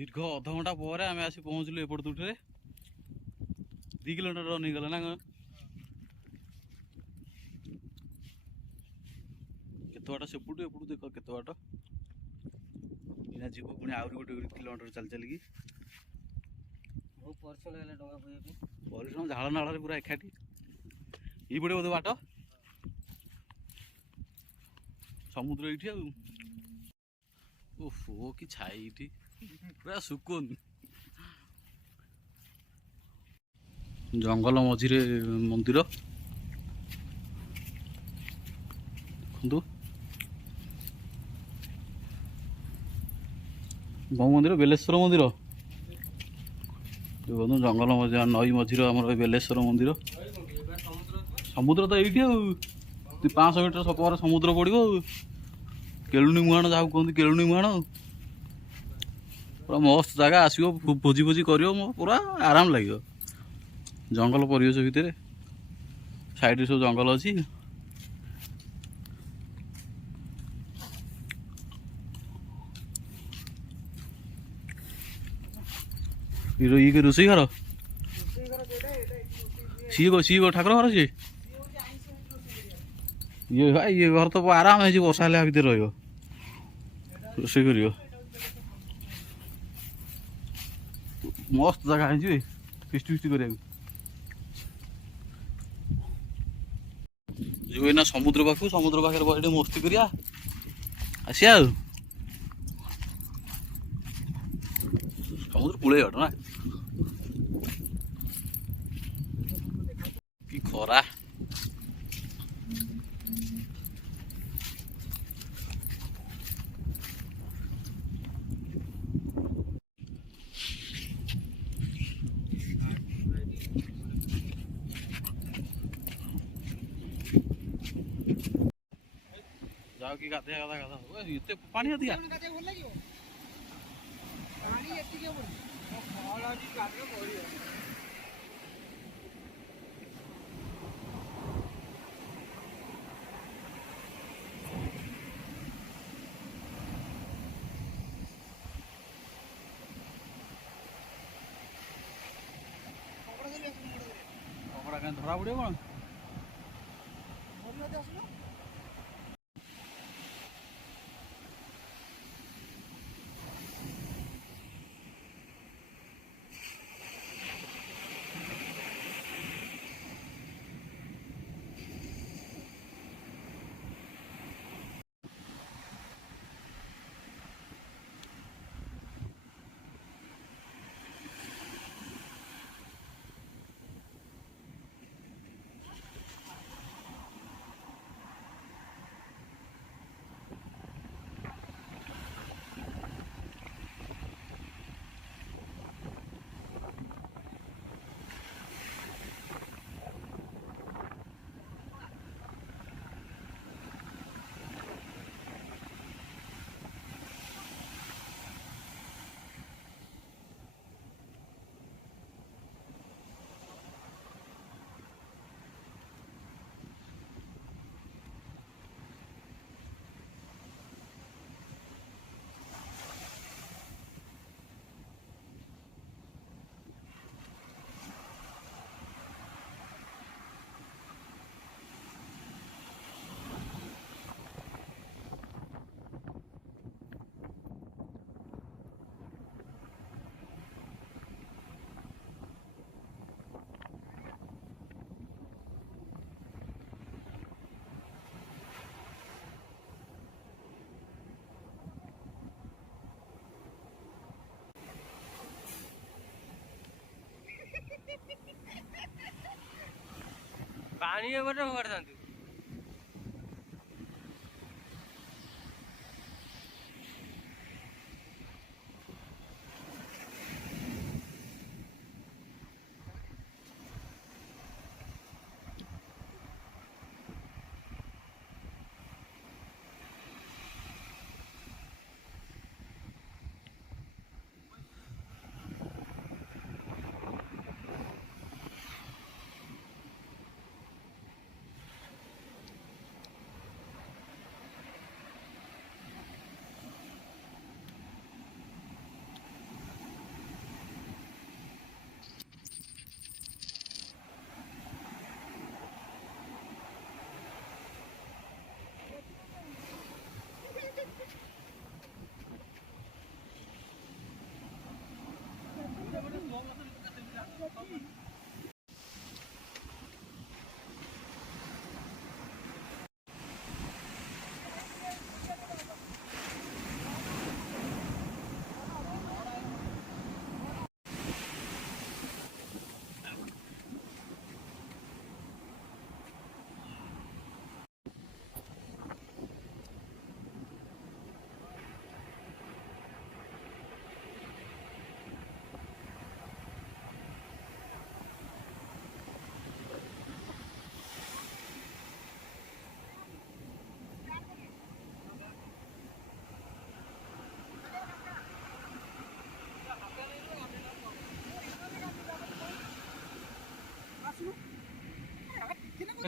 दीर्घ अधघंटा पर आम आसी पहुँचलु एपट तुठे 2 किलोमीटर रन हो गला ना केत बाट सेपटू एपटू देख केत बाट जीव पुणी आहरी गोटे किलोमीटर चल चलिकी परिश्रम झाड़ नाल पूरा एकाठी ये पड़े बोधे बाट समुद्र ये ओहो कि छाई ये पूरा सुकुन जंगल मझिरे मंदिर देखु बहु मंदिर बेलेश्वर मंदिर देखो जंगल मझी नई मझिर आम बेलेश्वर मंदिर समुद्र तो ये 500 मीटर सपर समुद्र पड़ो केलुनी मुहाण जहाँ कहते केलुनी मुहाण पूरा मस्त जगह आसो भोजी भोजी कर पूरा आराम लगे जंगल परिवेश भितर साइड सब जंगल अच्छी ये रोसई घर सी ठाकुर घर सी ये घर तो आराम है वर्षा भितर रोसई कर मस्त जगह है फिस्ट फिस्ट कर जो ना समुद्र पाखे बड़े मस्ती करिया आसिया समुद्र कूले घट ना कि खरा जाओ कि गाधे गाधा गाधा ये पानी अधिका धरा पड़े कौन पानी करता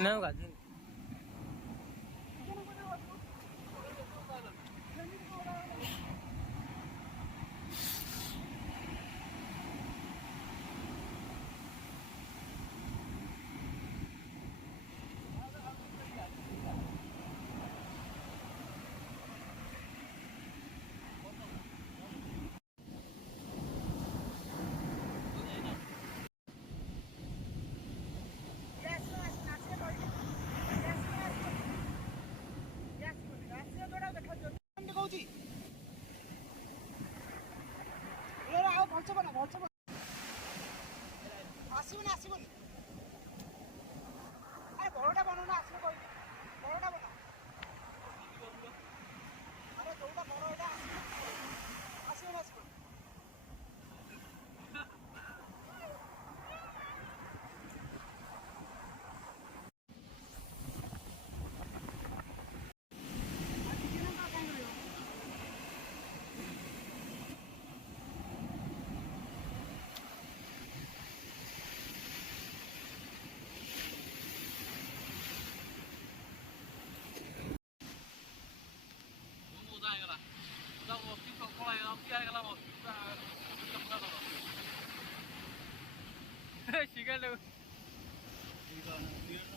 ନା ମୁଁ ଗାଧେଇନି। ଆସିବନି ଆସିବନି ଆରେ ବড়ଟା ବନଉନା ଆସିବ କହିବି ବড়ଟା ବନା ଆରେ ଯୋଉଟା ବড় ଏଇଟା ଆସିବନି ଆସିବନି Chicken.